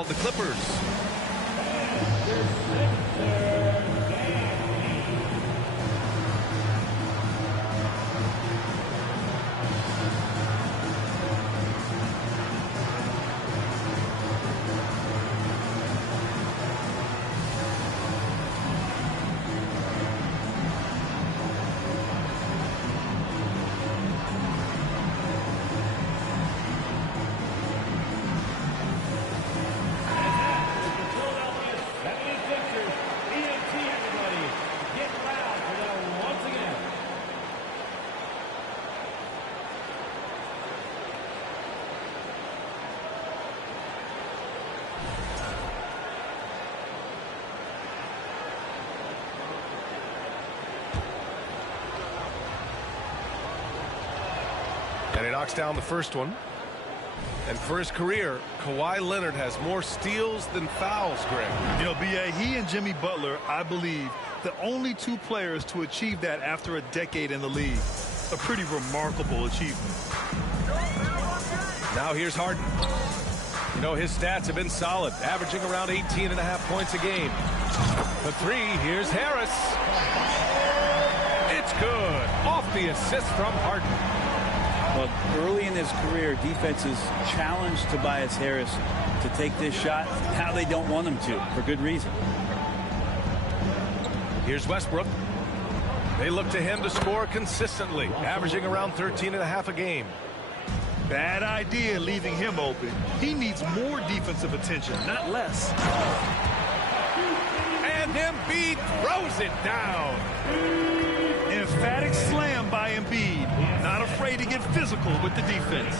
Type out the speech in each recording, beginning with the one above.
ball, the Clippers. And he knocks down the first one. And for his career, Kawhi Leonard has more steals than fouls, Greg. You know, B.A., he and Jimmy Butler, I believe, the only two players to achieve that after a decade in the league. A pretty remarkable achievement. Now here's Harden. You know, his stats have been solid, averaging around 18.5 points a game. The three, here's Harris. It's good. Off the assist from Harden. Well, early in his career, defenses challenged Tobias Harris to take this shot. Now they don't want him to, for good reason. Here's Westbrook. They look to him to score consistently, averaging around 13.5 a game. Bad idea leaving him open. He needs more defensive attention, not less. And Embiid throws it down. Emphatic slam by Embiid. Not afraid to get physical with the defense.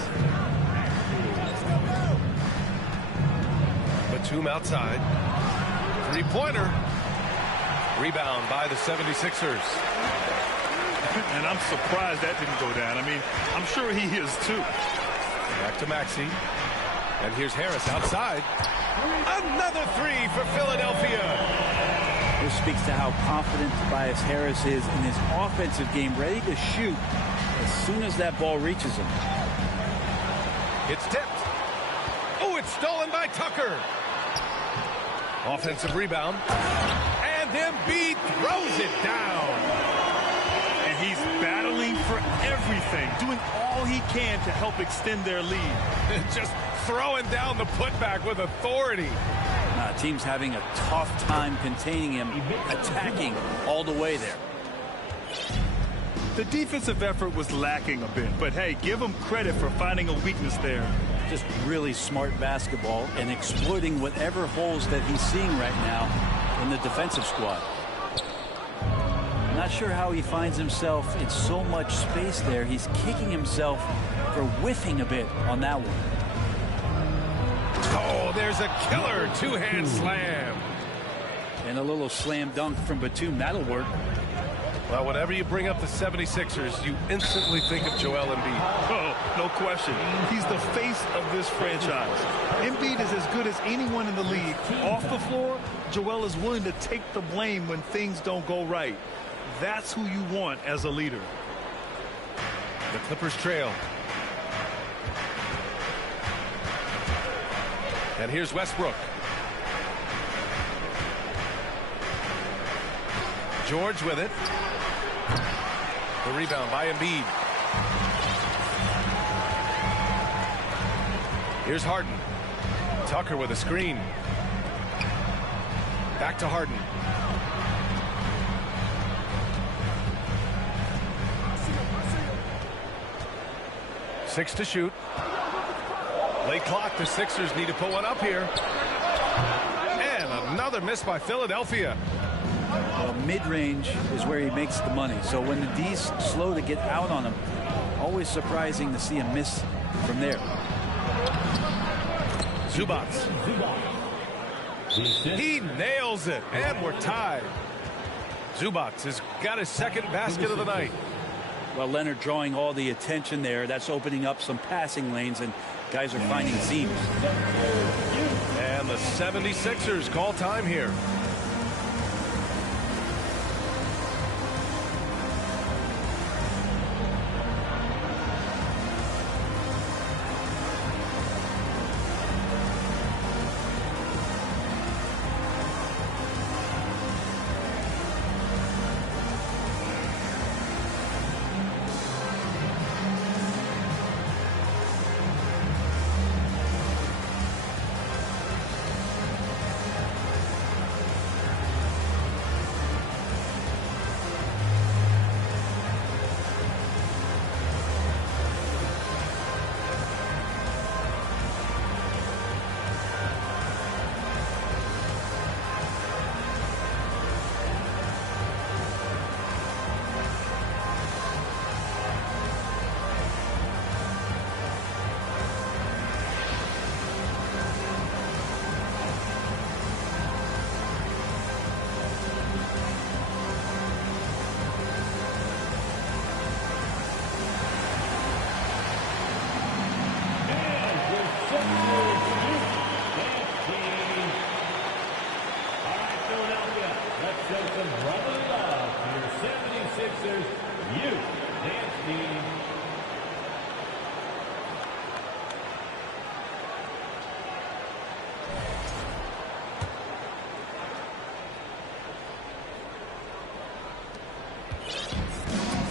Batum outside. Three-pointer. Rebound by the 76ers. And I'm surprised that didn't go down. I mean, I'm sure he is too. Back to Maxey. And here's Harris outside. Another three for Philadelphia. This speaks to how confident Tobias Harris is in his offensive game, ready to shoot as soon as that ball reaches him. It's tipped. Oh, it's stolen by Tucker. Offensive rebound. And Embiid throws it down. And he's battling for everything, doing all he can to help extend their lead. Just throwing down the putback with authority. Team's having a tough time containing him, attacking all the way there. The defensive effort was lacking a bit, but hey, give him credit for finding a weakness there. Just really smart basketball and exploiting whatever holes that he's seeing right now in the defensive squad. I'm not sure how he finds himself in so much space there. He's kicking himself for whiffing a bit on that one. Oh, there's a killer two-hand slam. And a little slam dunk from Batum. That'll work. Well, whenever you bring up the 76ers, you instantly think of Joel Embiid. Oh, no question. He's the face of this franchise. Embiid is as good as anyone in the league. Off the floor, Joel is willing to take the blame when things don't go right. That's who you want as a leader. The Clippers trail. And here's Westbrook. George with it. The rebound by Embiid. Here's Harden. Tucker with a screen. Back to Harden. Six to shoot. Late clock. The Sixers need to put one up here. And another miss by Philadelphia. Well, mid-range is where he makes the money. So when the D's slow to get out on him, always surprising to see him miss from there. Zubac. He nails it, and we're tied. Zubac has got his second basket of the night. Well, Leonard drawing all the attention there. That's opening up some passing lanes, and guys are finding seams. And the 76ers call time here.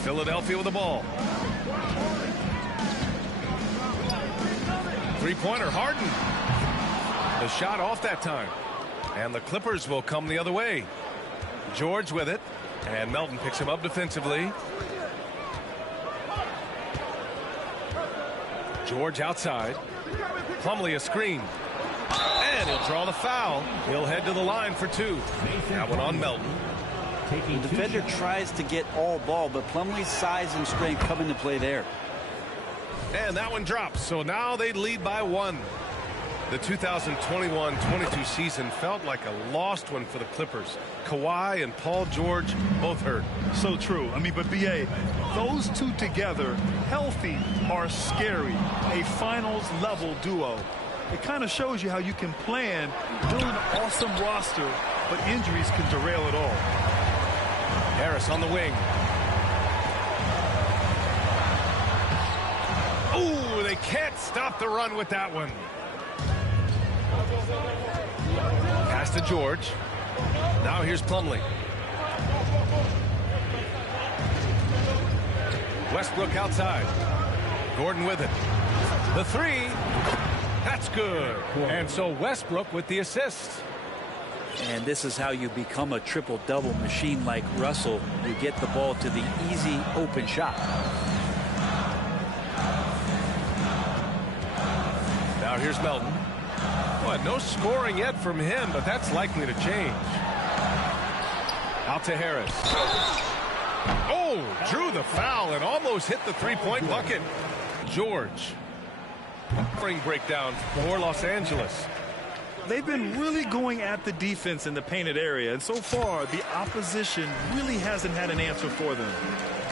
Philadelphia with the ball. Three-pointer, Harden. The shot off that time. And the Clippers will come the other way. George with it. And Melton picks him up defensively. George outside. Plumlee a screen. And he'll draw the foul. He'll head to the line for two. That one on Melton. The defender tries to get all ball, but Plumlee's size and strength come into play there. And that one drops. So now they lead by one. The 2021-22 season felt like a lost one for the Clippers. Kawhi and Paul George both hurt. So true. I mean, but B.A., those two together, healthy, are scary. A finals-level duo. It kind of shows you how you can plan, build an awesome roster, but injuries can derail it all. Harris on the wing. Ooh, they can't stop the run with that one. Pass to George. Now here's Plumlee. Westbrook outside. Gordon with it. The three. That's good. And so Westbrook with the assist. And this is how you become a triple-double machine like Russell. You get the ball to the easy open shot. Now here's Melton. But no scoring yet from him, but that's likely to change. Out to Harris. Oh, drew the foul and almost hit the three-point bucket. George. Spring breakdown for Los Angeles. They've been really going at the defense in the painted area, and so far the opposition really hasn't had an answer for them.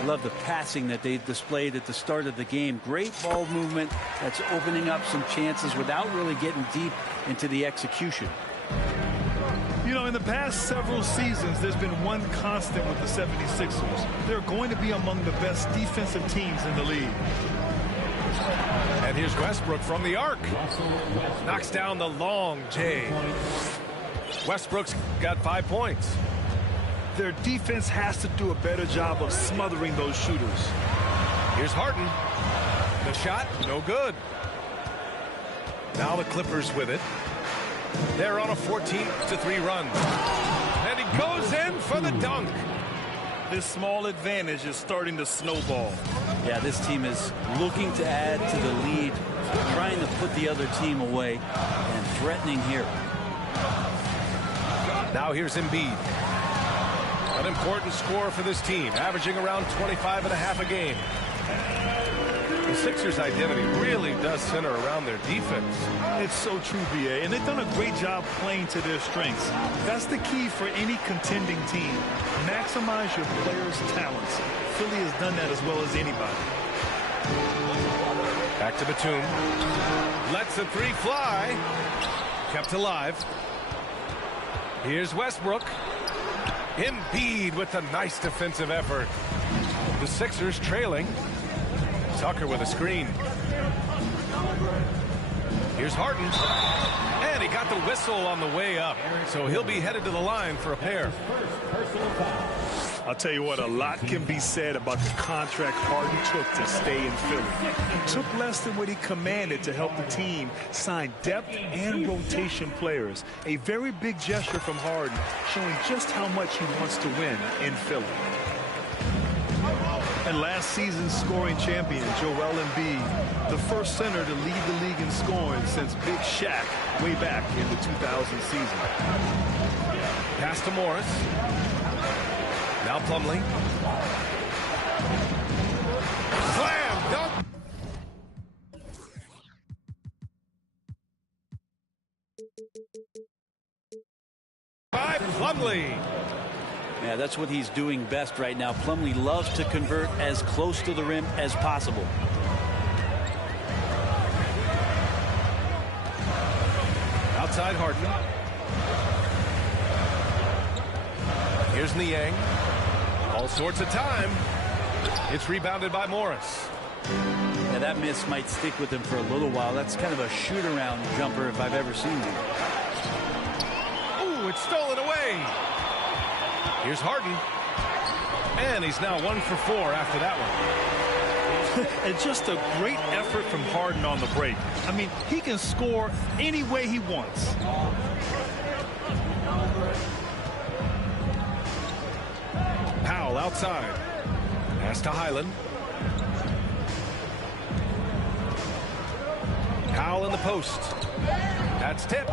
Love the passing that they displayed at the start of the game. Great ball movement that's opening up some chances without really getting deep into the execution. You know, in the past several seasons, there's been one constant with the 76ers. They're going to be among the best defensive teams in the league. And here's Westbrook from the arc. Knocks down the long J. Westbrook's got 5 points. Their defense has to do a better job of smothering those shooters. Here's Harden. The shot, no good. Now the Clippers with it. They're on a 14-3 run. And he goes in for the dunk. This small advantage is starting to snowball. Yeah, this team is looking to add to the lead, trying to put the other team away, and threatening here. Now here's Embiid. An important score for this team, averaging around 25.5 a game. The Sixers' identity really does center around their defense. It's so true, B.A., and they've done a great job playing to their strengths. That's the key for any contending team. Maximize your players' talents. Philly has done that as well as anybody. Back to Batum. Lets the three fly. Kept alive. Here's Westbrook. Embiid with a nice defensive effort. The Sixers trailing. Tucker with a screen. Here's Harden. And he got the whistle on the way up. So he'll be headed to the line for a pair. I'll tell you what, a lot can be said about the contract Harden took to stay in Philly. He took less than what he commanded to help the team sign depth and rotation players. A very big gesture from Harden, showing just how much he wants to win in Philly. And last season's scoring champion, Joel Embiid, the first center to lead the league in scoring since Big Shaq way back in the 2000 season. Pass to Morris. Now Plumlee. Slam dunk. By Plumlee. Yeah, that's what he's doing best right now. Plumlee loves to convert as close to the rim as possible. Outside Harden. Here's Niang. All sorts of time. It's rebounded by Morris. Now that miss might stick with him for a little while. That's kind of a shoot-around jumper if I've ever seen one. Ooh, it's stolen away. Here's Harden. And he's now 1 for 4 after that one. And just a great effort from Harden on the break. I mean, he can score any way he wants. Powell outside. Pass to Highland. Powell in the post. That's tipped.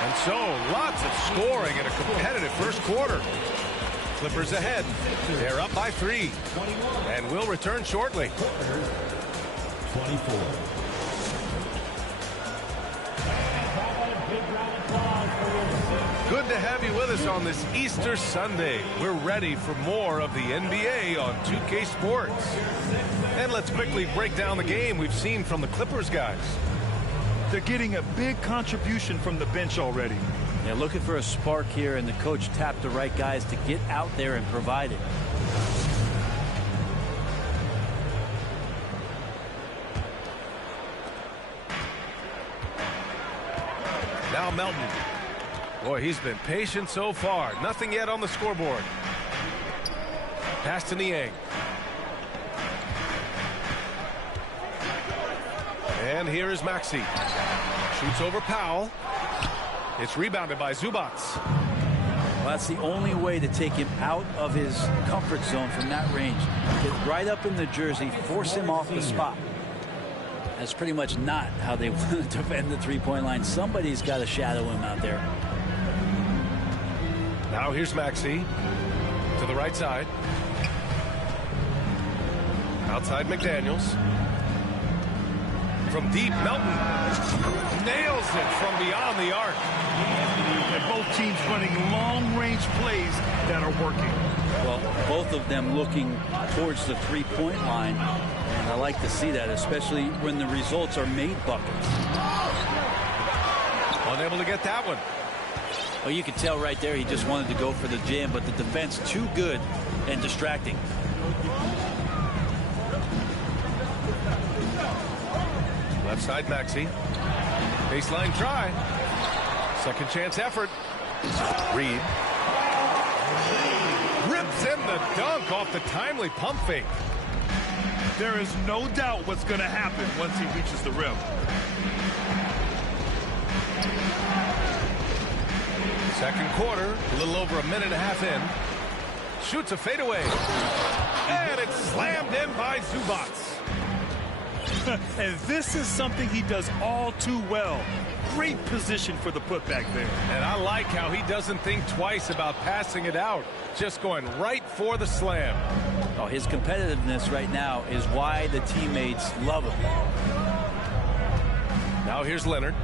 And so, lots of scoring in a competitive first quarter. Clippers ahead. They're up by 3. And will return shortly. 24. Good to have you with us on this Easter Sunday. We're ready for more of the NBA on 2K Sports. And let's quickly break down the game we've seen from the Clippers guys. They're getting a big contribution from the bench already. They're looking for a spark here, and the coach tapped the right guys to get out there and provide it. Now Melton. Boy, he's been patient so far. Nothing yet on the scoreboard. Pass to Niang. And here is Maxey. Shoots over Powell. It's rebounded by Zubac. Well, that's the only way to take him out of his comfort zone from that range. Get right up in the jersey, force him off the spot. That's pretty much not how they want to defend the three-point line. Somebody's got to shadow him out there. Now here's Maxey to the right side. Outside McDaniels. From deep, Melton nails it from beyond the arc. And both teams running long-range plays that are working. Well, both of them looking towards the three-point line. And I like to see that, especially when the results are made buckets. Unable to get that one. Well, you can tell right there he just wanted to go for the jam, but the defense too good and distracting. Left side, Maxey. Baseline try. Second chance effort. Reed. Rips in the dunk off the timely pump fake. There is no doubt what's going to happen once he reaches the rim. Second quarter, a little over a minute and a half in. Shoots a fadeaway. And it's slammed in by Zubac. And this is something he does all too well. Great position for the putback there. And I like how he doesn't think twice about passing it out. Just going right for the slam. Oh, his competitiveness right now is why the teammates love him. Now here's Leonard.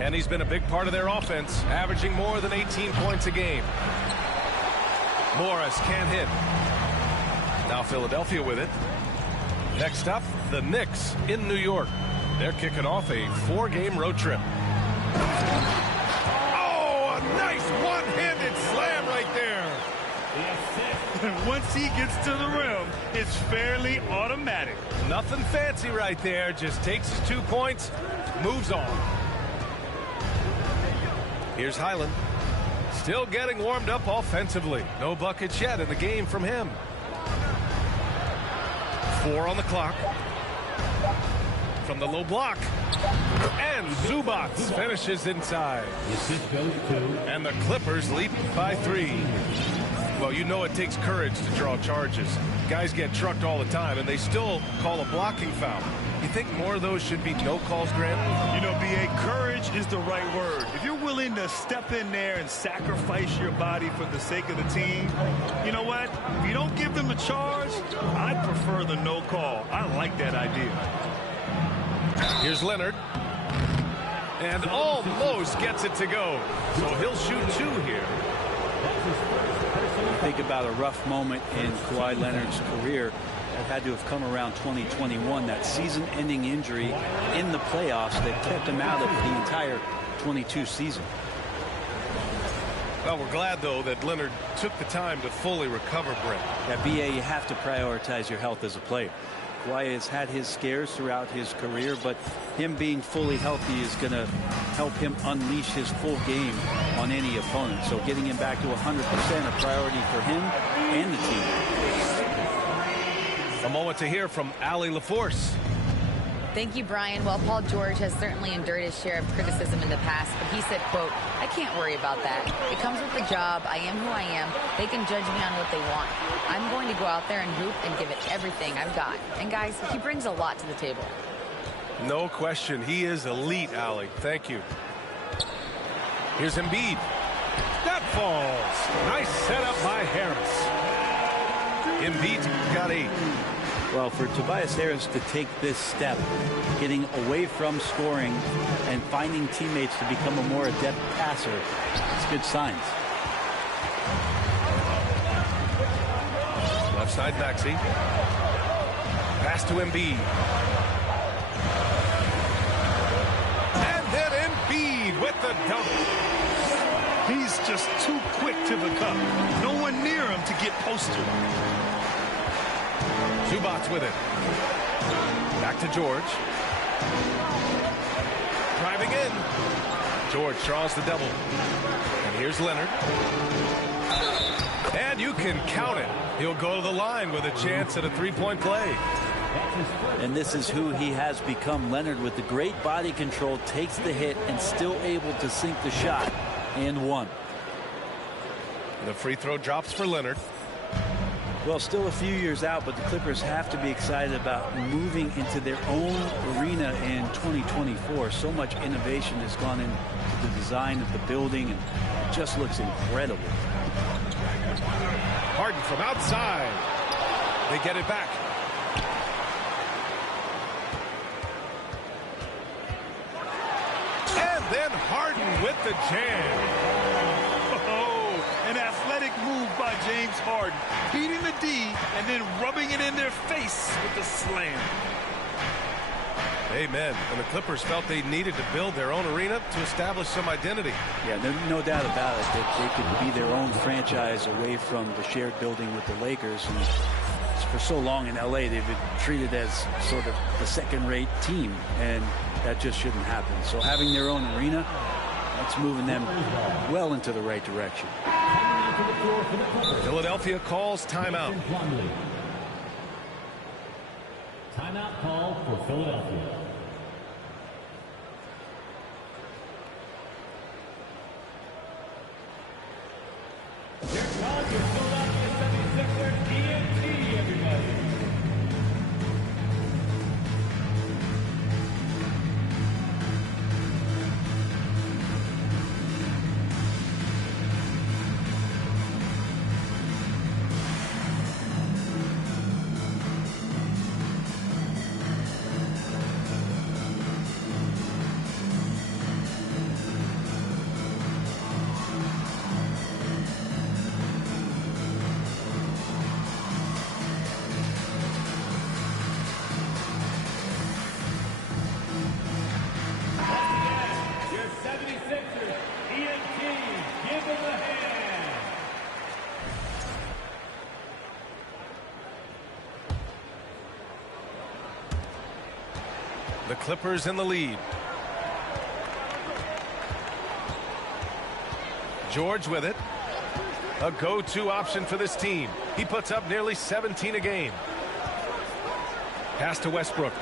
And he's been a big part of their offense, averaging more than 18 points a game. Morris can't hit. Now Philadelphia with it. Next up, the Knicks in New York. They're kicking off a 4-game road trip. Oh, a nice one-handed slam right there. Once he gets to the rim, it's fairly automatic. Nothing fancy right there. Just takes his 2 points, moves on. Here's Highland. Still getting warmed up offensively. No buckets yet in the game from him. 4 on the clock. From the low block. And Zubac finishes inside. And the Clippers lead by 3. Well, you know it takes courage to draw charges. Guys get trucked all the time, and they still call a blocking foul. You think more of those should be no calls, Grant? You know, B.A., courage is the right word. If you're willing to step in there and sacrifice your body for the sake of the team, you know what? If you don't give them a charge, I'd prefer the no call. I like that idea. Here's Leonard. And almost gets it to go. So he'll shoot 2 here. Think about a rough moment in Kawhi Leonard's career that had to have come around 2021, that season-ending injury in the playoffs that kept him out of the entire 22 season. Well, we're glad, though, that Leonard took the time to fully recover, Brent. At BA, you have to prioritize your health as a player. Kawhi has had his scares throughout his career, but him being fully healthy is going to help him unleash his full game on any opponent. So getting him back to 100% a priority for him and the team. A moment to hear from Allie LaForce. Thank you, Brian. Well, Paul George has certainly endured his share of criticism in the past, but he said, quote, "I can't worry about that. It comes with the job. I am who I am. They can judge me on what they want. I'm going to go out there and hoop and give it everything I've got." And guys, he brings a lot to the table. No question. He is elite, Allie. Thank you. Here's Embiid. That falls. Nice setup by Harris. Embiid's got 8. Well, for Tobias Harris to take this step, getting away from scoring and finding teammates to become a more adept passer, it's good signs. Left side, Maxey. Pass to Embiid. And then Embiid with the dunk. He's just too quick to the cup. No one near him to get posted. Zubac with it. Back to George. Driving in. George draws the double. And here's Leonard. And you can count it. He'll go to the line with a chance at a three-point play. And this is who he has become. Leonard, with the great body control, takes the hit and still able to sink the shot. And one. The free throw drops for Leonard. Well, still a few years out, but the Clippers have to be excited about moving into their own arena in 2024. So much innovation has gone into the design of the building, and it just looks incredible. Harden from outside. They get it back. And then Harden with the jam. An athletic move by James Harden, beating the D and then rubbing it in their face with the slam. Amen. And the Clippers felt they needed to build their own arena to establish some identity. Yeah, no doubt about it that they could be their own franchise away from the shared building with the Lakers. And for so long in LA, they've been treated as sort of the second-rate team, and that just shouldn't happen. So having their own arena, that's moving them well into the right direction. Philadelphia calls timeout. Timeout call for Philadelphia. Here comes your Philadelphia 76ers ENT, everybody. The Clippers in the lead. George with it. A go-to option for this team. He puts up nearly 17 a game. Pass to Westbrook.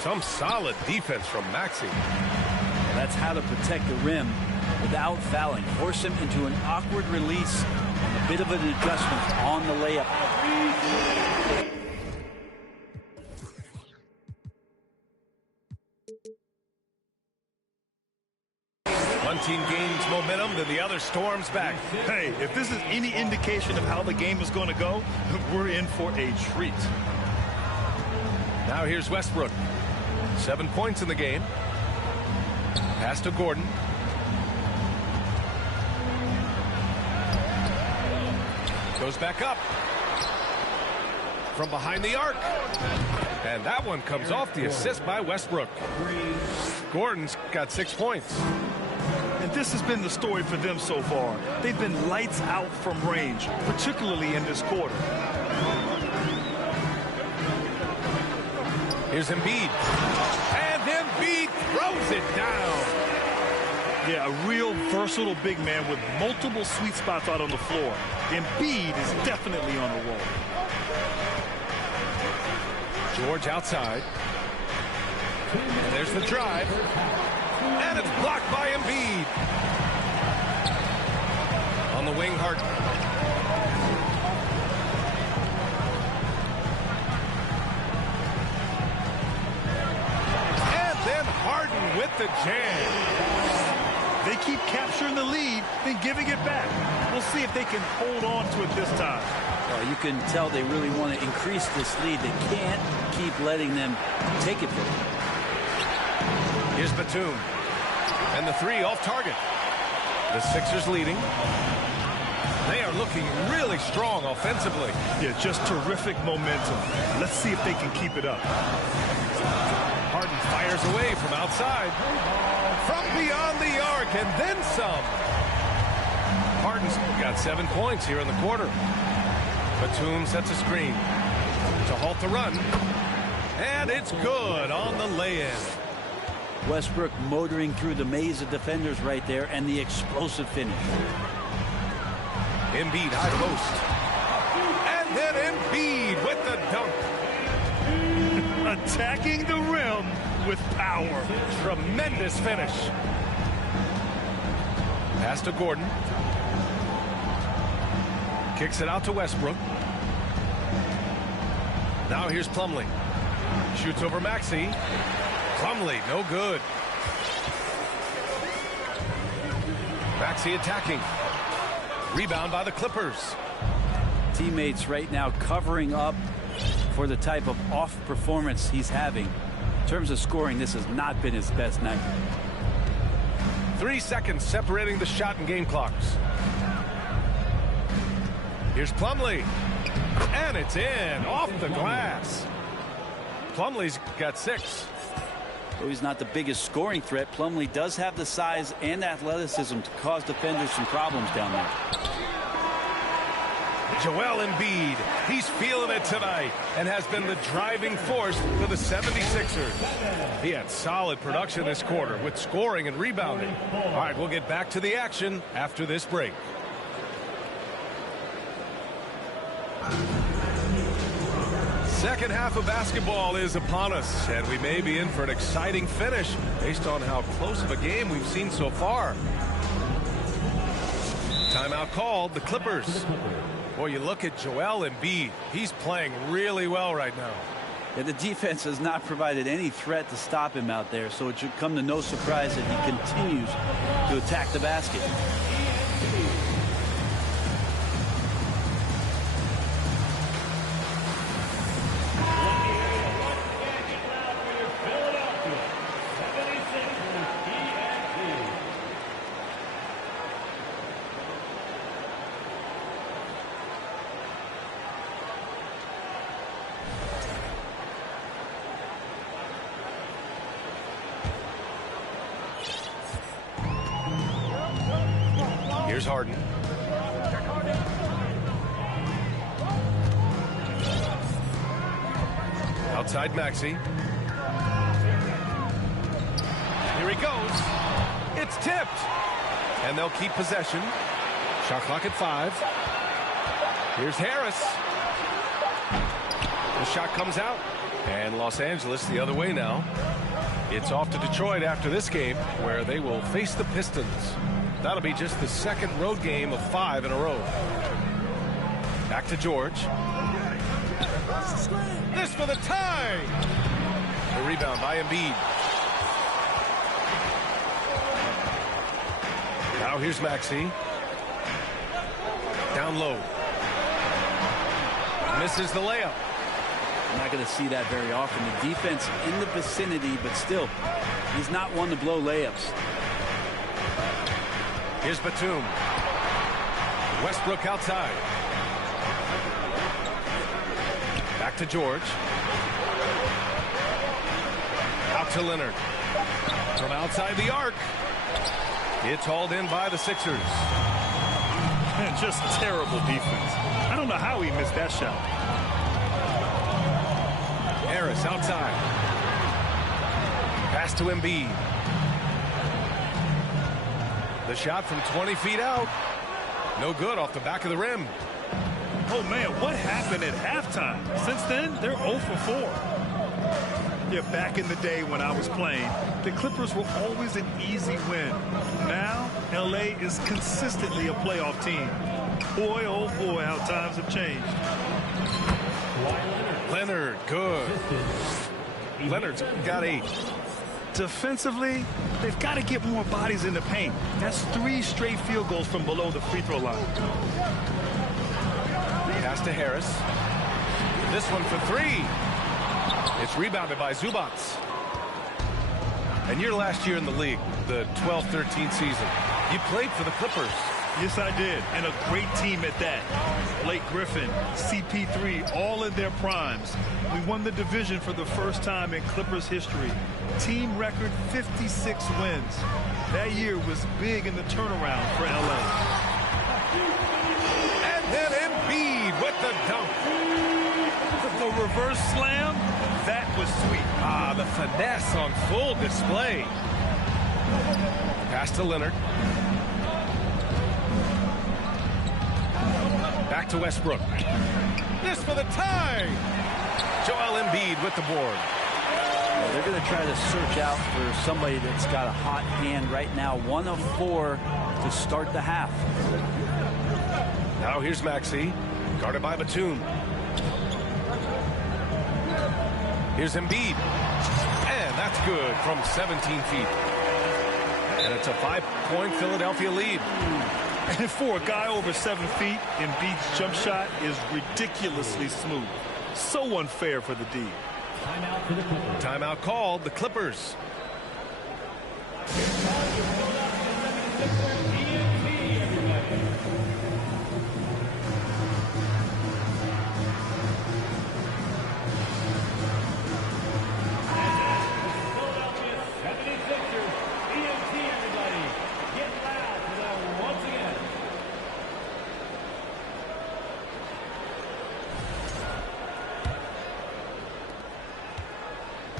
Some solid defense from Maxey. That's how to protect the rim without fouling. Force him into an awkward release and a bit of an adjustment on the layup. One team gains momentum, then the other storms back. Hey, if this is any indication of how the game is going to go, we're in for a treat. Now here's Westbrook. 7 points in the game. Pass to Gordon. Goes back up. From behind the arc. And that one comes off the assist by Westbrook. Gordon's got 6 points. And this has been the story for them so far. They've been lights out from range, particularly in this quarter. Here's Embiid. And Embiid throws it down. Yeah, a real versatile big man with multiple sweet spots out on the floor. Embiid is definitely on a roll. George outside. And there's the drive. And it's blocked by Embiid. On the wing, Harden. And then Harden with the jam. They keep capturing the lead, then giving it back. We'll see if they can hold on to it this time. Well, you can tell they really want to increase this lead. They can't keep letting them take it from them. Here's Batum. And the three off target. The Sixers leading. They are looking really strong offensively. Yeah, just terrific momentum. Let's see if they can keep it up. Harden fires away from outside. From beyond the arc and then some. Harden's got 7 points here in the quarter. Batum sets a screen to halt the run. And it's good on the lay-in. Westbrook motoring through the maze of defenders right there, and the explosive finish. Embiid high post. And then Embiid with the dunk. Attacking the rim with power. Tremendous finish. Pass to Gordon. Kicks it out to Westbrook. Now here's Plumlee. Shoots over Maxey. Plumlee, no good. Maxey attacking. Rebound by the Clippers. Teammates right now covering up for the type of off performance he's having. In terms of scoring, this has not been his best night. 3 seconds separating the shot and game clocks. Here's Plumlee. And it's in off the glass. Plumlee's got 6. Though he's not the biggest scoring threat, Plumlee does have the size and athleticism to cause defenders some problems down there. Joel Embiid, he's feeling it tonight and has been the driving force for the 76ers. He had solid production this quarter with scoring and rebounding. All right, we'll get back to the action after this break. Second half of basketball is upon us, and we may be in for an exciting finish based on how close of a game we've seen so far. Timeout called, the Clippers. Boy, you look at Joel Embiid. He's playing really well right now. Yeah, the defense has not provided any threat to stop him out there, so it should come to no surprise that he continues to attack the basket. Here's Harden. Outside Maxey. Here he goes. It's tipped. And they'll keep possession. Shot clock at 5. Here's Harris. The shot comes out. And Los Angeles the other way now. It's off to Detroit after this game, where they will face the Pistons. That'll be just the second road game of 5 in a row. Back to George. This for the tie. The rebound by Embiid. Now here's Maxey. Down low. Misses the layup. I'm not going to see that very often. The defense in the vicinity, but still, he's not one to blow layups. Here's Batum. Westbrook outside. Back to George. Out to Leonard. From outside the arc. It's hauled in by the Sixers. Just terrible defense. I don't know how he missed that shot. Harris outside. Pass to Embiid. The shot from 20 feet out. No good off the back of the rim. Oh, man, what happened at halftime? Since then, they're 0 for 4. Yeah, back in the day when I was playing, the Clippers were always an easy win. Now, L.A. is consistently a playoff team. Boy, oh boy, how times have changed. Leonard, good. Leonard's got 8. Defensively, they've got to get more bodies in the paint. That's 3 straight field goals from below the free throw line. Pass to Harris. This one for 3. It's rebounded by Zubats. And your last year in the league, the 12-13 season, you played for the Clippers. Yes, I did, and a great team at that. Blake Griffin, CP3, all in their primes. We won the division for the first time in Clippers history. Team record 56 wins. That year was big in the turnaround for LA. And then Embiid with the dunk. The reverse slam, that was sweet. Ah, the finesse on full display. Pass to Leonard. Back to Westbrook. This for the tie. Joel Embiid with the board. They're going to try to search out for somebody that's got a hot hand right now. 1 of 4 to start the half. Now here's Maxey, guarded by Batum. Here's Embiid. And that's good from 17 feet. And it's a 5-point Philadelphia lead. And for a guy over 7 feet, Embiid's jump shot is ridiculously smooth. So unfair for the D. Timeout for the Clippers. Timeout called, the Clippers.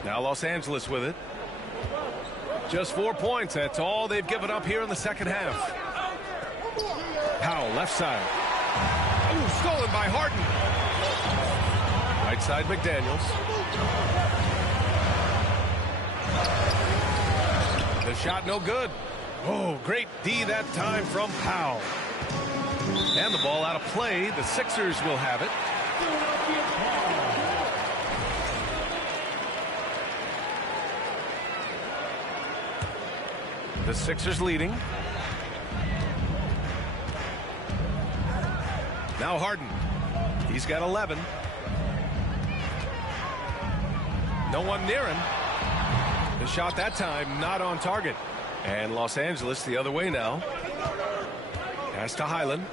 Now Los Angeles with it. Just 4 points. That's all they've given up here in the second half. Powell, left side. Ooh, stolen by Harden. Right side, McDaniels. The shot no good. Oh, great D that time from Powell. And the ball out of play. The Sixers will have it. The Sixers leading. Now Harden. He's got 11. No one near him. The shot that time not on target. And Los Angeles the other way now. Pass to Highland.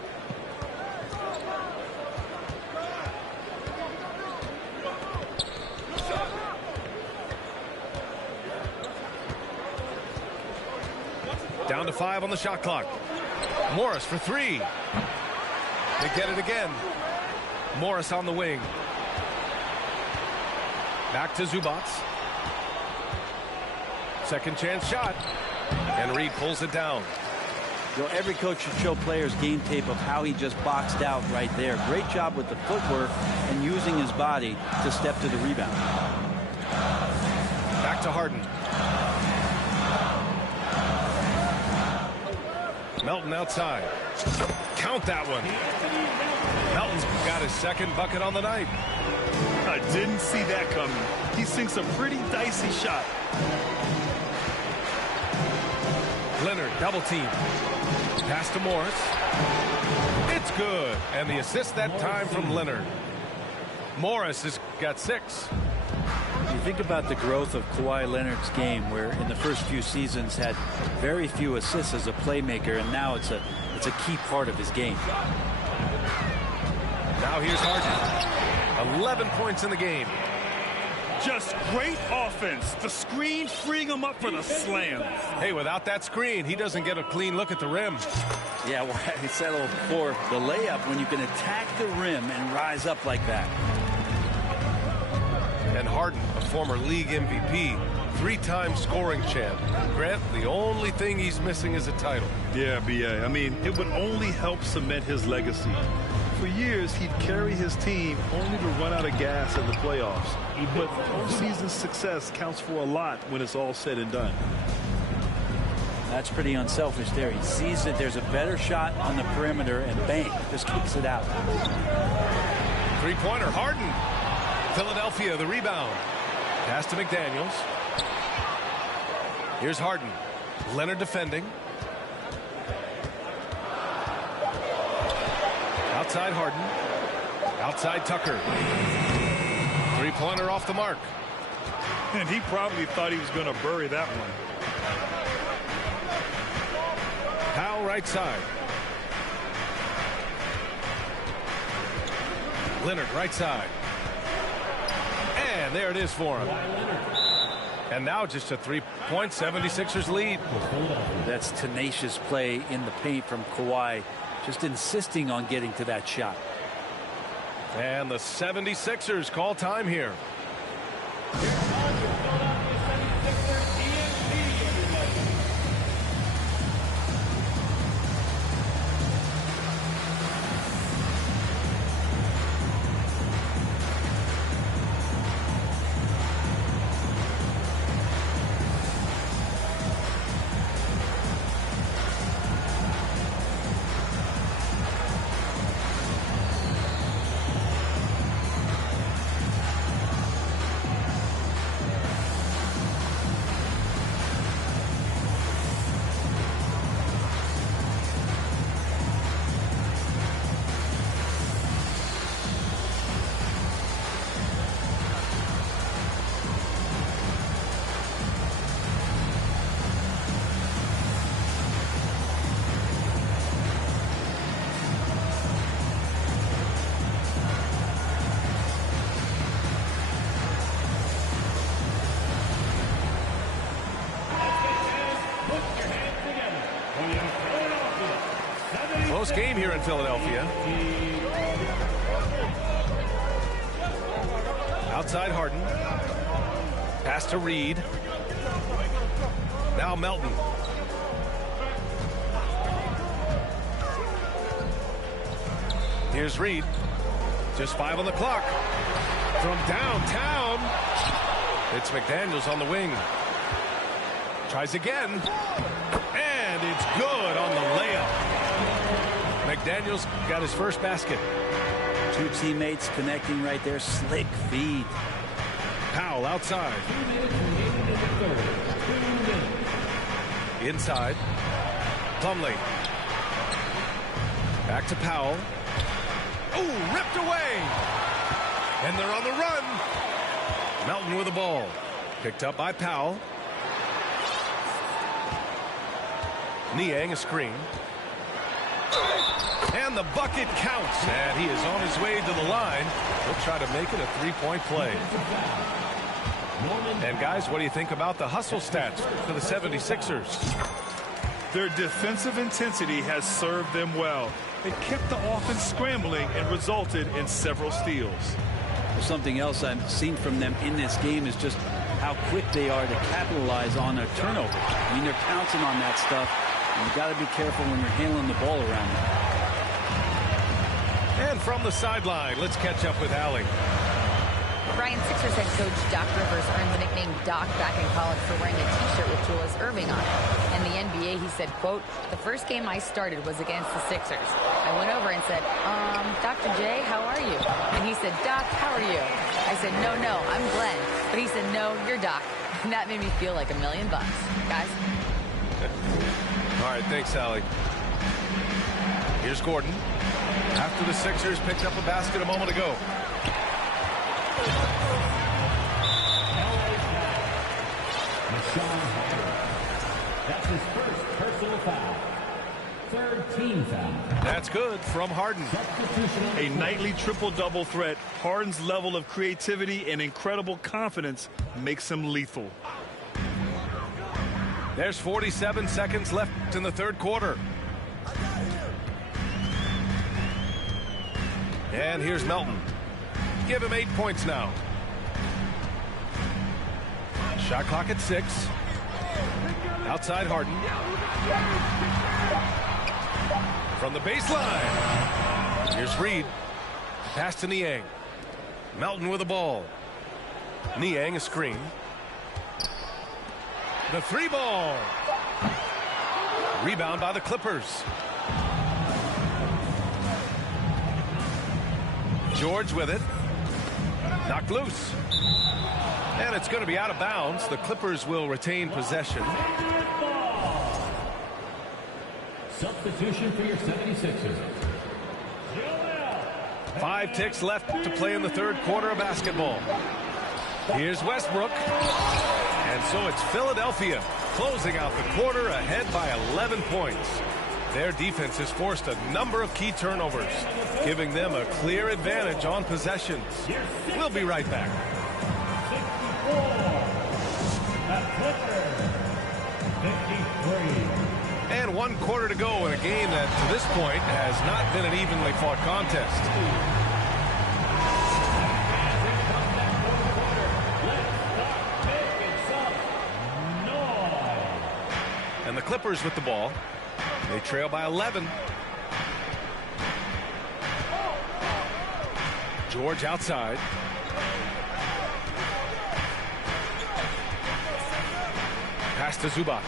Down to 5 on the shot clock. Morris for 3. They get it again. Morris on the wing. Back to Zubats. Second chance shot. And Reed pulls it down. You know, every coach should show players game tape of how he just boxed out right there. Great job with the footwork and using his body to step to the rebound. Back to Harden. Melton outside. Count that one. Melton's got his second bucket on the night. I didn't see that coming. He sinks a pretty dicey shot. Leonard double team. Pass to Morris. It's good. And the assist that time from Leonard. Morris has got 6. You think about the growth of Kawhi Leonard's game, where in the first few seasons had very few assists as a playmaker, and now it's a key part of his game. Now here's Harden. 11 points in the game. Just great offense. The screen freeing him up for the slam. Hey, without that screen, he doesn't get a clean look at the rim. Yeah, well, I said a little before, the layup, when you can attack the rim and rise up like that. And Harden, a former league MVP, 3-time scoring champ. Grant, the only thing he's missing is a title. Yeah, B.A. I mean, it would only help cement his legacy. For years, he'd carry his team only to run out of gas in the playoffs. But postseason success counts for a lot when it's all said and done. That's pretty unselfish there. He sees that there's a better shot on the perimeter and bang, just kicks it out. Three-pointer, Harden. Philadelphia, the rebound. Pass to McDaniels. Here's Harden. Leonard defending. Outside Harden. Outside Tucker. Three-pointer off the mark. And he probably thought he was going to bury that one. Powell right side. Leonard right side. And there it is for him. And now just a 3-point 76ers lead. That's tenacious play in the paint from Kawhi. Just insisting on getting to that shot. And the 76ers call time here. Close game here in Philadelphia. Outside Harden. Pass to Reed. Now Melton. Here's Reed. Just 5 on the clock. From downtown. It's McDaniels on the wing. Tries again. And it's good on the layup. McDaniels got his first basket. Two teammates connecting right there. Slick feed. Powell outside. Inside. Plumlee. Back to Powell. Oh, ripped away. And they're on the run. Melton with the ball. Picked up by Powell. Niang a screen. And the bucket counts. And he is on his way to the line. He'll try to make it a 3-point play. And guys, what do you think about the hustle stats for the 76ers? Their defensive intensity has served them well. It kept the offense scrambling and resulted in several steals. Something else I've seen from them in this game is just how quick they are to capitalize on their turnover. I mean, they're pouncing on that stuff. And you got to be careful when you're handling the ball around them. And from the sideline, let's catch up with Allie. Brian, Sixers head coach Doc Rivers earned the nickname Doc back in college for wearing a T-shirt with Julius Erving on it. In the NBA, he said, quote, "The first game I started was against the Sixers. I went over and said, Dr. J, how are you?" And he said, "Doc, how are you?" I said, no, I'm Glenn." But he said, "No, you're Doc." And that made me feel like $1 million. Guys. All right, thanks, Allie. Here's Gordon. After the Sixers picked up a basket a moment ago. That's his first personal foul. Third team foul. That's good from Harden. A nightly triple-double threat. Harden's level of creativity and incredible confidence makes him lethal. There's 47 seconds left in the third quarter. And here's Melton. Give him 8 points now. Shot clock at 6. Outside Harden. From the baseline. Here's Reed. Pass to Niang. Melton with the ball. Niang a screen. The 3-ball. Rebound by the Clippers. George with it. Knocked loose. And it's going to be out of bounds. The Clippers will retain possession. Substitution for your 76ers. 5 ticks left to play in the third quarter of basketball. Here's Westbrook. And so it's Philadelphia closing out the quarter ahead by 11 points. Their defense has forced a number of key turnovers, giving them a clear advantage on possessions. We'll be right back. And 1 quarter to go in a game that to this point has not been an evenly fought contest. And the Clippers with the ball. They trail by 11. George outside. Pass to Zubac.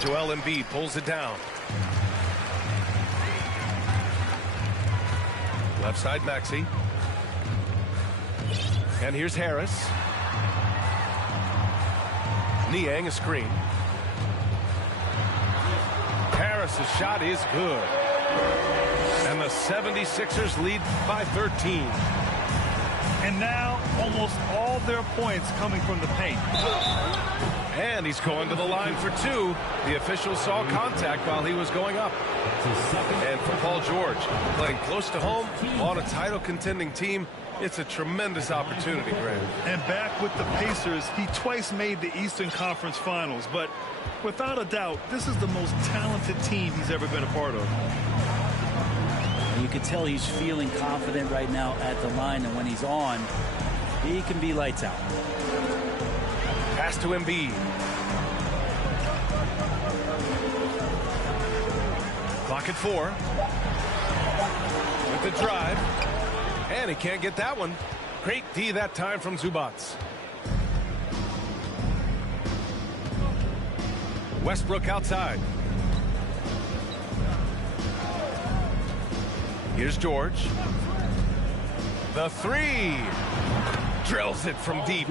Joel Embiid pulls it down. Left side Maxey. And here's Harris. Niang a screen. Harris's shot is good. And the 76ers lead by 13. And now almost all their points coming from the paint. And he's going to the line for 2. The official saw contact while he was going up. And for Paul George, playing close to home on a title contending team, it's a tremendous opportunity, Grant. And back with the Pacers, he twice made the Eastern Conference Finals. But without a doubt, this is the most talented team he's ever been a part of. You can tell he's feeling confident right now at the line, and when he's on, he can be lights out. Pass to Embiid. Clock at 4. With the drive. And he can't get that one. Great D that time from Zubac. Westbrook outside. Here's George. The 3. Drills it from deep.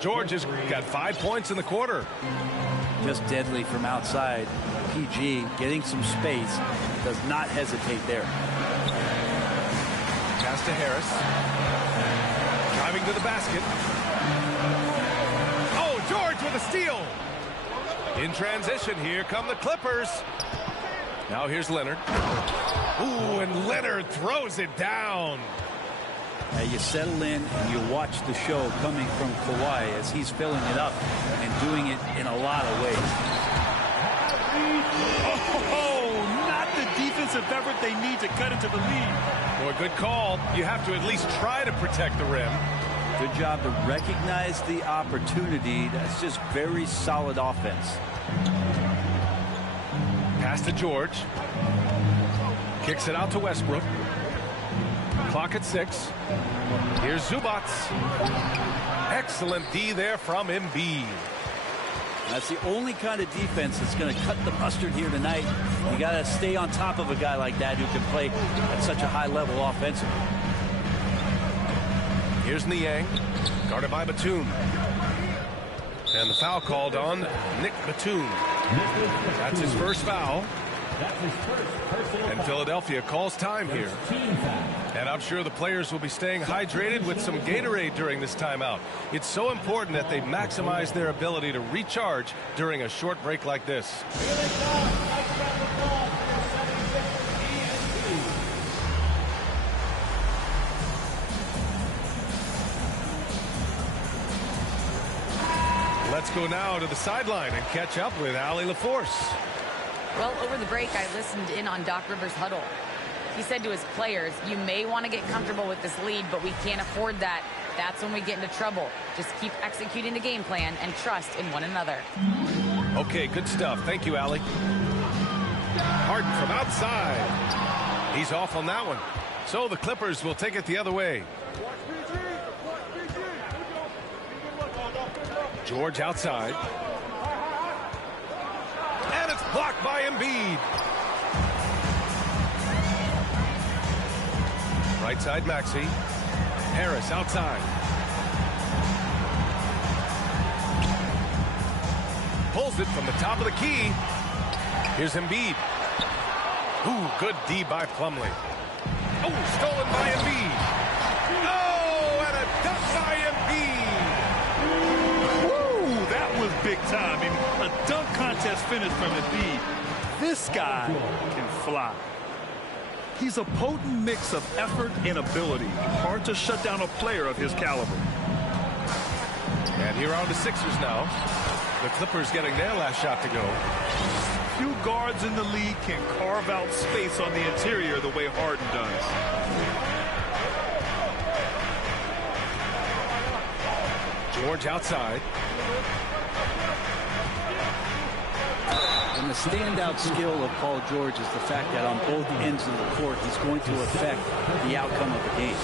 George has got 5 points in the quarter. Just deadly from outside. PG getting some space. Does not hesitate there. Pass to Harris. Driving to the basket. Oh, George with a steal. In transition, here come the Clippers. Now here's Leonard. Ooh, and Leonard throws it down. Now you settle in and you watch the show coming from Kawhi as he's filling it up and doing it in a lot of ways. Oh, not the defensive effort they need to cut into the lead. Boy, good call. You have to at least try to protect the rim. Good job to recognize the opportunity. That's just very solid offense. Pass to George. Kicks it out to Westbrook. Clock at 6. Here's Zubac. Excellent D there from Embiid. That's the only kind of defense that's going to cut the mustard here tonight. You got to stay on top of a guy like that who can play at such a high level offensively. Here's Niang, guarded by Batum. And the foul called on Nick Batum. That's his first foul. And Philadelphia calls time here. And I'm sure the players will be staying hydrated with some Gatorade during this timeout. It's so important that they maximize their ability to recharge during a short break like this. Let's go now to the sideline and catch up with Allie LaForce. Well, over the break, I listened in on Doc Rivers' huddle. He said to his players, you may want to get comfortable with this lead, but we can't afford that That's when we get into trouble. Just keep executing the game plan and trust in one another. Okay, good stuff. Thank you, Allie. Harden from outside. He's off on that one. So the Clippers will take it the other way. George outside. And it's blocked by Embiid. Right side, Maxey. Harris outside. Pulls it from the top of the key. Here's Embiid. Ooh, good D by Plumlee. Oh, stolen by Embiid. Oh, and a dunk by Embiid. Woo, that was big time. I mean, a dunk contest finish from Embiid. This guy can fly. He's a potent mix of effort and ability. Hard to shut down a player of his caliber. And here are the Sixers now. The Clippers getting their last shot to go. Few guards in the league can carve out space on the interior the way Harden does. George outside. And the standout skill of Paul George is the fact that on both ends of the court, he's going to affect the outcome of the game.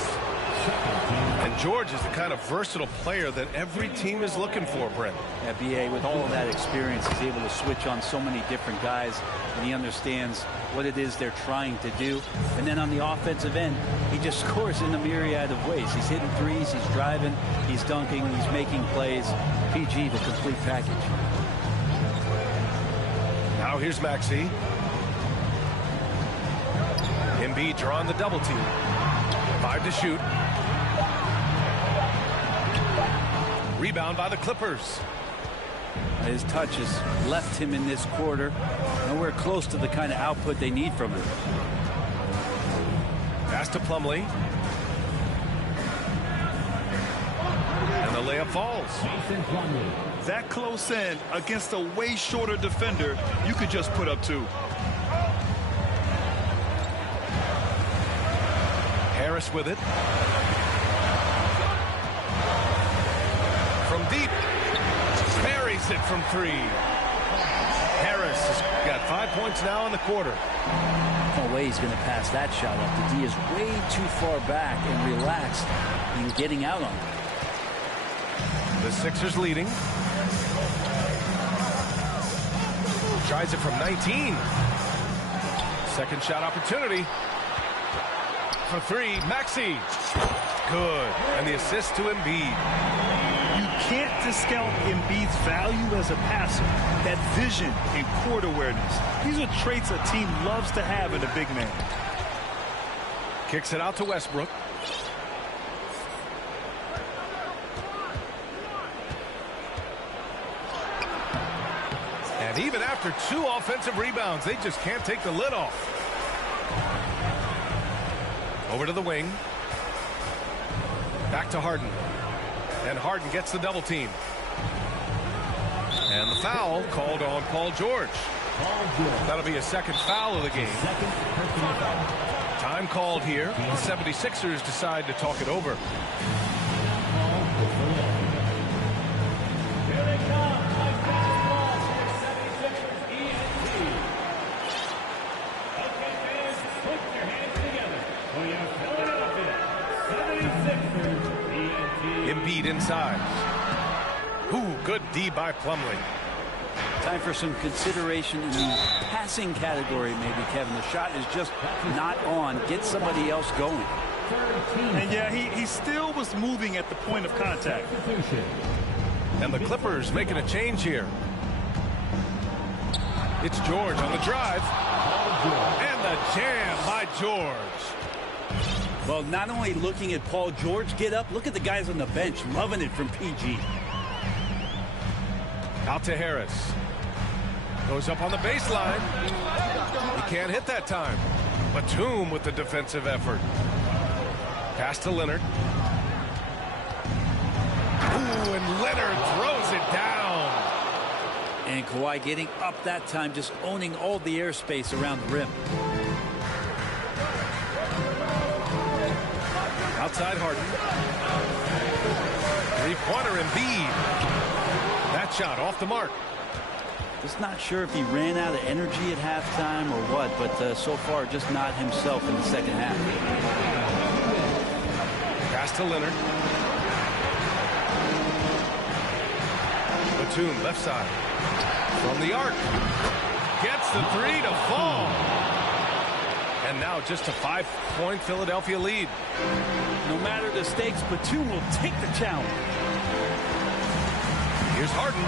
And George is the kind of versatile player that every team is looking for, Brent. Yeah, B.A., with all of that experience, he's able to switch on so many different guys, and he understands what it is they're trying to do. And then on the offensive end, he just scores in a myriad of ways. He's hitting threes, he's driving, he's dunking, he's making plays. PG, the complete package. Now here's Maxey. Embiid drawing the double team. 5 to shoot. Rebound by the Clippers. His touch has left him in this quarter. Nowhere close to the kind of output they need from him. Pass to Plumlee. And the layup falls. Mason Plumlee. That close in against a way shorter defender, you could just put up 2. Harris with it. From deep. Buries it from 3. Harris has got 5 points now in the quarter. No way he's going to pass that shot up. The D is way too far back and relaxed in getting out on it. The Sixers leading. Tries it from 19. Second shot opportunity. For 3, Maxey. Good. And the assist to Embiid. You can't discount Embiid's value as a passer. That vision and court awareness. These are traits a team loves to have in a big man. Kicks it out to Westbrook. And even after 2 offensive rebounds, they just can't take the lid off. Over to the wing. Back to Harden. And Harden gets the double team. And the foul called on Paul George. That'll be a second foul of the game. Time called here. The 76ers decide to talk it over. Embiid inside. Ooh, good D by Plumlee. Time for some consideration in the passing category, maybe, Kevin. The shot is just not on. Get somebody else going. And yeah, he still was moving at the point of contact. And the Clippers making a change here. It's George on the drive. And the jam by George. Well, not only looking at Paul George get up, look at the guys on the bench loving it from PG. Out to Harris. Goes up on the baseline. He can't hit that time. Batum with the defensive effort. Pass to Leonard. Ooh, and Leonard throws it down. And Kawhi getting up that time, just owning all the airspace around the rim. Outside Harden. three-pointer, Embiid. That shot off the mark. Just not sure if he ran out of energy at halftime or what, but so far just not himself in the second half. Pass to Leonard. Batum left side. From the arc. Gets the three to fall. And now just a 5-point Philadelphia lead. No matter the stakes, Batum will take the challenge. Here's Harden.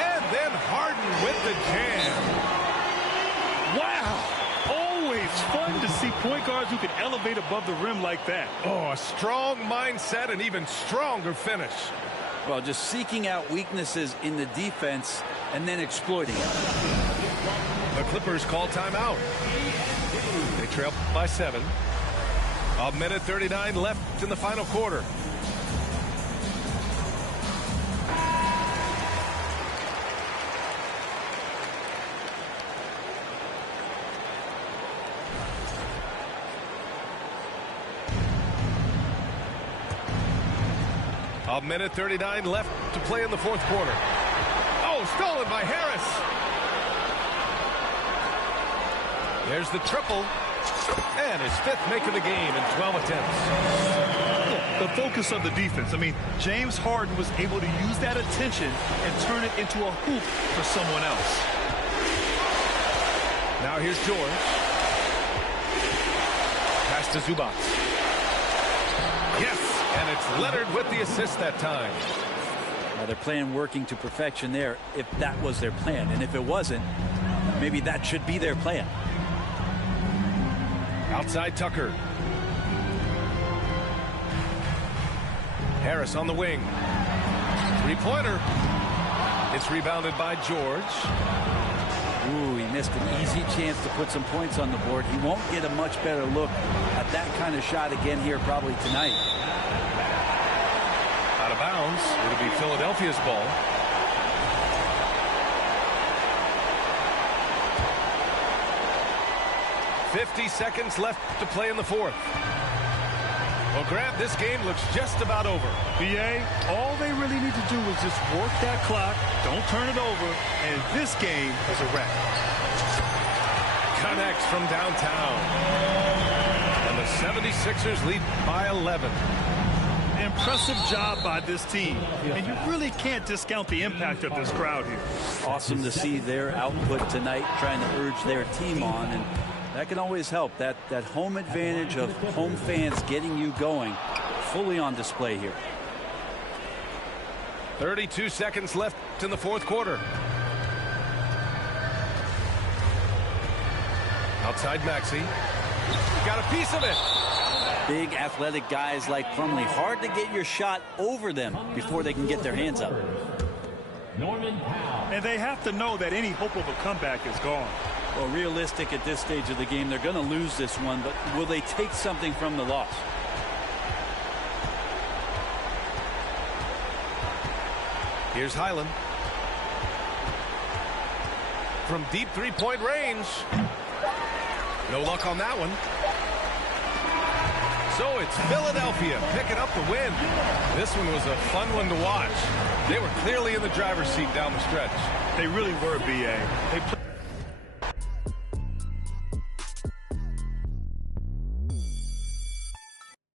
And then Harden with the jam. Wow. Always fun to see point guards who can elevate above the rim like that. Oh, a strong mindset and even stronger finish. Well, just seeking out weaknesses in the defense and then exploiting it. The Clippers call timeout. They trail by 7. 1:39 left in the final quarter. A 1:39 left to play in the fourth quarter. Oh, stolen by Harris. There's the triple. And his 5th make of the game in 12 attempts. The focus of the defense. I mean, James Harden was able to use that attention and turn it into a hoop for someone else. Now here's George. Pass to Zubac. Yes, and it's Leonard with the assist that time. Now their plan working to perfection there, if that was their plan. And if it wasn't, maybe that should be their plan. Outside Tucker. Harris on the wing. Three-pointer. It's rebounded by George. Ooh, he missed an easy chance to put some points on the board. He won't get a much better look at that kind of shot again here probably tonight. Out of bounds. It'll be Philadelphia's ball. .50 seconds left to play in the fourth. Well, Grant, this game looks just about over. BA, all they really need to do is just work that clock, don't turn it over, and this game is a wrap. Connects from downtown. And the 76ers lead by 11. Impressive job by this team, and you really can't discount the impact of this crowd here. Awesome to see their output tonight, trying to urge their team on, and that can always help. That home advantage of home fans getting you going fully on display here. 32 seconds left in the fourth quarter. Outside Maxey. Got a piece of it. Big athletic guys like Plumlee. Hard to get your shot over them before they can get their hands up. Norman Powell. And they have to know that any hope of a comeback is gone. Well, realistic at this stage of the game, they're going to lose this one, but will they take something from the loss? Here's Highland. From deep three-point range. No luck on that one. So it's Philadelphia picking up the win. This one was a fun one to watch. They were clearly in the driver's seat down the stretch. They really were, BA. They